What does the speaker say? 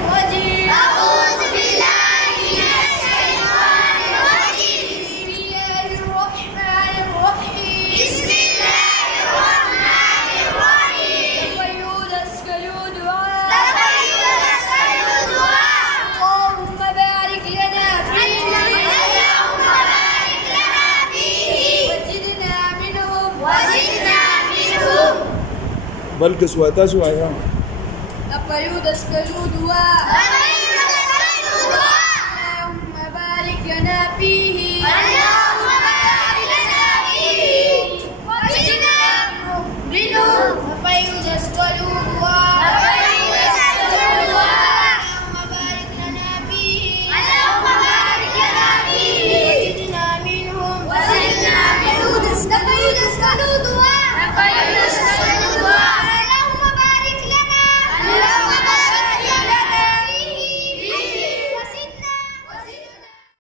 الرجيم. أعوذ بالله من الشيطان الرجيم. بسم الله الرحمن الرحيم. بسم الله الرحمن الرحيم. تبيض اسكلوا تبيض اسكلوا دعاء. اللهم بارك لنا فيه. اللهم بارك لنا فيه. وزدنا منهم. وزدنا منهم. بلقس واتاس وعيان. تبيض اسكلوا دعاء.